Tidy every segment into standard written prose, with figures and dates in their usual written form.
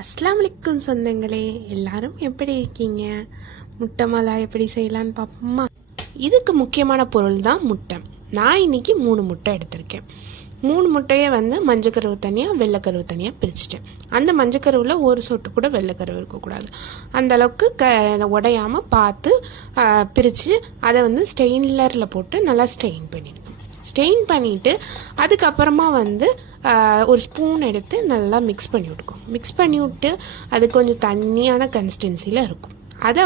அஸ்ஸலாமு அலைக்கும் சொந்தங்களே, எல்லாரும் எப்படி இருக்கீங்க? முட்டை மலா எப்படி செய்யலான்னு பார்ப்போமா? இதுக்கு முக்கியமான பொருள் தான் முட்டை. நான் இன்னைக்கு 3 முட்டை எடுத்திருக்கேன். 3 முட்டையை மஞ்சக்கருவு தனியாக வெள்ளைக்கருவு தனியாக பிரிச்சுட்டேன். அந்த மஞ்சக்கருவில் ஒரு சொட்டு கூட வெள்ளைக்கருவு இருக்கக்கூடாது. அந்த அளவுக்கு உடையாமல் பார்த்து பிரித்து அதை ஸ்டெயின்லரில் போட்டு நல்லா ஸ்டெயின் பண்ணிடுங்க. ஸ்டெயின் பண்ணிவிட்டு அதுக்கப்புறமா ஒரு ஸ்பூன் எடுத்து நல்லா மிக்ஸ் பண்ணி விட்டுக்கோங்க. மிக்ஸ் பண்ணி விட்டு அது கொஞ்சம் தண்ணியான கன்சிஸ்டன்சியில் இருக்கும். அதை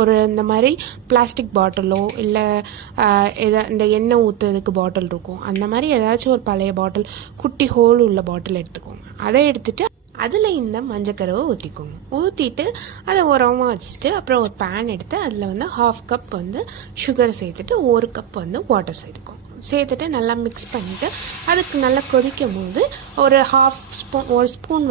ஒரு இந்த மாதிரி பிளாஸ்டிக் பாட்டிலோ இல்லை இந்த எண்ணெய் ஊற்றுறதுக்கு பாட்டில் இருக்கும், அந்த மாதிரி ஏதாச்சும் ஒரு பழைய பாட்டில், குட்டி ஹோல் உள்ள பாட்டில் எடுத்துக்கோங்க. அதை எடுத்துகிட்டு அதில் இந்த மஞ்சக்கருவை ஊற்றிக்கோங்க. ஊற்றிட்டு அதை உரமாக வச்சுட்டு அப்புறம் ஒரு பேன் எடுத்து அதில் 1/2 கப் சுகர் சேர்த்துட்டு 1 கப் வாட்டர் சேர்த்துக்கோங்க. சேர்த்துட்டு நல்லா மிக்ஸ் பண்ணிவிட்டு அதுக்கு நல்லா கொதிக்கும் போது ஒரு 1 ஸ்பூன்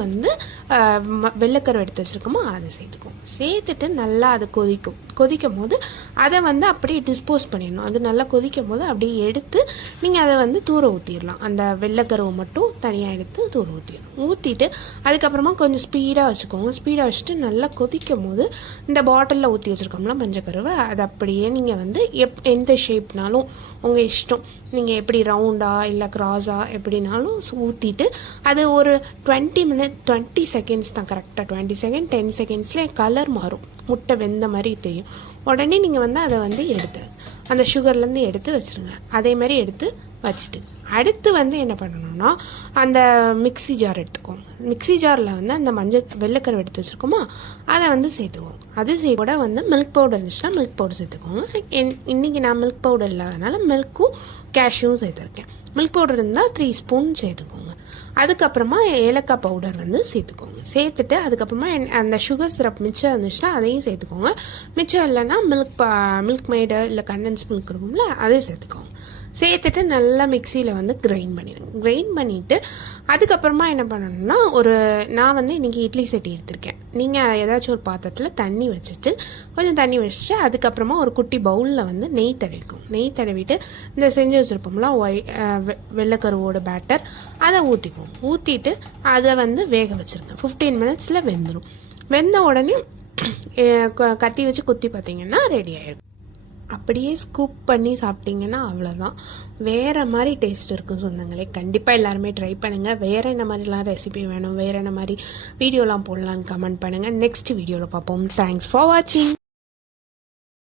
வெள்ளைக்கருவு எடுத்து வச்சுருக்கோமோ அதை சேர்த்துக்கோங்க. சேர்த்துட்டு நல்லா அது கொதிக்கும் போது அதை அப்படியே டிஸ்போஸ் பண்ணிடணும். அது நல்லா கொதிக்கும் போது அப்படியே எடுத்து நீங்கள் அதை தூர ஊற்றிடலாம். அந்த வெள்ளைக்கருவை மட்டும் தனியாக எடுத்து தூர ஊற்றிடணும். ஊற்றிட்டு அதுக்கப்புறமா கொஞ்சம் ஸ்பீடாக வச்சுக்கோங்க. ஸ்பீடாக வச்சுட்டு நல்லா கொதிக்கும் போது இந்த பாட்டிலில் ஊற்றி வச்சுருக்கோம்ல மஞ்சக்கருவை, அது அப்படியே நீங்கள் எந்த ஷேப்னாலும் உங்கள் இஷ்டம், நீங்கள் எப்படி ரவுண்டாக இல்லை க்ராஸாக எப்படினாலும் ஊற்றிட்டு அது ஒரு 20 செகண்ட்ஸ் தான், கரெக்டாக 20 செகண்ட் 10 செகண்ட்ஸில் கலர் மாறும், முட்டை வெந்த மாதிரி தெரியும். உடனே நீங்கள் அதை எடுத்துருங்க. அந்த சுகர்லேருந்து எடுத்து வச்சுருங்க. அதே மாதிரி எடுத்து வச்சுட்டு அடுத்து என்ன பண்ணணும்னா அந்த மிக்ஸி ஜார் எடுத்துக்கோங்க. மிக்ஸி ஜாரில் அந்த வெள்ளைக்கருவு எடுத்து வச்சுருக்கோமா அதை சேர்த்துக்கோங்க. அது கூட மில்க் பவுடர் இருந்துச்சுன்னா மில்க் பவுடர் சேர்த்துக்கோங்க. இன்றைக்கி நான் மில்க் பவுடர் இல்லாதனால மில்க்கும் கேஷ்யூவும் சேர்த்துருக்கேன். மில்க் பவுடர் இருந்தால் 3 ஸ்பூன் சேர்த்துக்கோங்க. அதுக்கப்புறமா ஏலக்காய் பவுடர் சேர்த்துக்கோங்க. சேர்த்துட்டு அதுக்கப்புறமா அந்த சுகர் சிரப் மிச்சம் இருந்துச்சுன்னா அதையும் சேர்த்துக்கோங்க. மிச்சம் இல்லைன்னா மில்க் மேடு இல்லை கண்டன்ஸ் மில்க் இருக்கும்ல அதையும் சேர்த்துக்கோங்க. சேர்த்துட்டு நல்லா மிக்சியில் கிரைண்ட் பண்ணிடுங்க. கிரைண்ட் பண்ணிவிட்டு அதுக்கப்புறமா என்ன பண்ணணும்னா நான் இன்றைக்கி இட்லி சட்டி எடுத்திருக்கேன். நீங்கள் ஏதாச்சும் ஒரு பாத்திரத்தில் தண்ணி வச்சுட்டு கொஞ்சம் தண்ணி வச்சுட்டு அதுக்கப்புறமா ஒரு குட்டி பவுலில் நெய் தடவிக்கும். நெய் தடவிட்டு இந்த செஞ்சு வச்சுருப்போம்ல வெள்ளைக்கருவோட பேட்டர் அதை ஊற்றிக்குவோம். ஊற்றிட்டு அதை வேக வச்சுருங்க. 15 மினிட்ஸில் வெந்துடும். வெந்த உடனே கத்தி வச்சு குத்தி பார்த்தீங்கன்னா ரெடி ஆகிடும். அப்படியே ஸ்கூப் பண்ணி சாப்பிட்டீங்கன்னா அவ்வளோதான், வேறு மாதிரி டேஸ்ட் இருக்கும் சொந்தங்களே. கண்டிப்பாக எல்லாருமே ட்ரை பண்ணுங்கள். வேறு என்ன மாதிரிலாம் ரெசிபி வேணும், வேறு என்ன மாதிரி வீடியோலாம் போடலான்னு கமெண்ட் பண்ணுங்கள். நெக்ஸ்ட் வீடியோவில் பார்ப்போம். தேங்க்ஸ் ஃபார் வாட்சிங்.